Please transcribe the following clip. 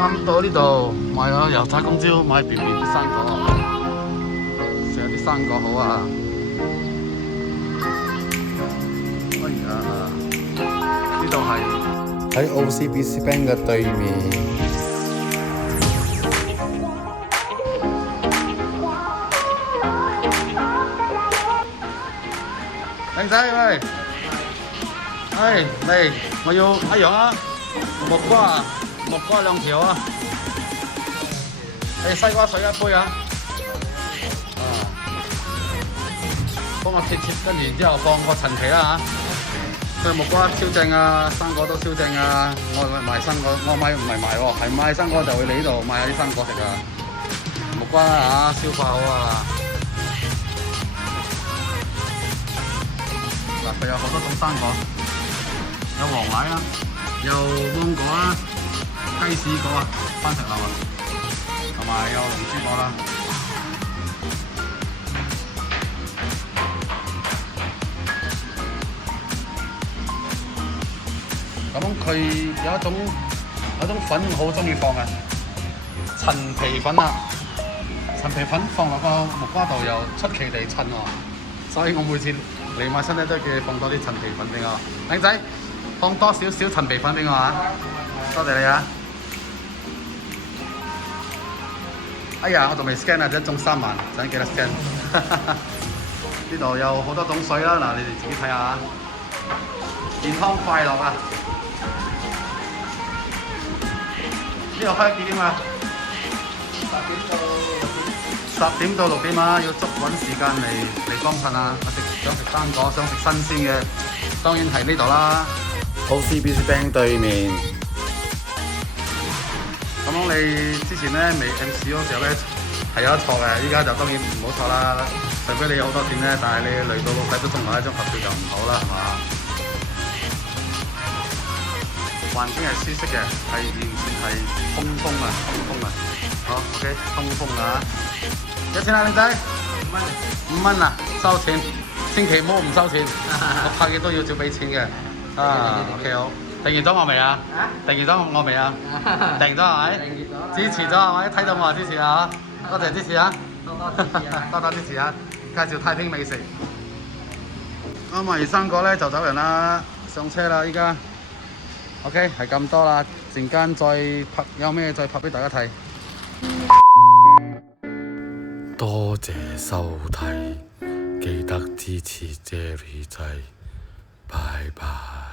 啱到呢度買咗油炸公椒，買便便啲生果，食下啲生果好啊！哎呀，呢度係喺 OCBC Bank 嘅對面。靚仔喂，嚟，我要一樣啊，木瓜2條啊，西瓜水1杯啊，幫我切，跟住之後放個陳皮啦嚇，佢木瓜超正啊，生果都超正啊，我賣生果，我買唔係賣喎，係買生果就會嚟呢度買下啲生果食啊，木瓜啊消化好啊。嗱，佢有好多種生果，有黃梨啊，有芒果啊，雞屎果啊，番石榴啊，同埋有龍珠果啦。咁佢有一種粉我好中意放嘅陳皮粉啊，陳皮粉放落個木瓜度又出奇地襯喎，所以我每次嚟買親咧都叫你放多啲陳皮粉俾我，靚仔放多少少陳皮粉俾我啊！多謝你啊！哎呀，我仲未 scan 啊，一中3萬，陣記得 scan。呢度有好多種水啦，嗱你哋自己睇下，健康快樂啊！呢度開幾點啊？10點到6點啊！要捉緊時間嚟幫襯啊！想食生果，想食新鮮嘅，當然係呢度啦。OCBC Bank 對面。咁你之前咧未 MC 嗰時候咧係有得錯嘅，依家就當然唔好錯啦。除非你有好多錢咧，但係你累到6個鐘頭一張發票就唔好啦，係嘛？環境係舒適嘅，係完全係通風啊！好 ，OK， 通風啊！幾錢啊，靚仔？5蚊啊，收錢，千祈唔好唔收錢，我拍嘢都要照俾錢嘅。OK 好。訂完咗我未啊？訂完咗我未啊？訂咗係咪？支持咗係咪？睇到我就支持啊！多謝支持啊！多支持啊！介紹太平美食。買完生果咧就走人啦，上車啦依家。OK 係咁多啦，陣間再拍有咩再拍俾大家睇。多謝收睇，記得支持 Jerry 仔，拜拜。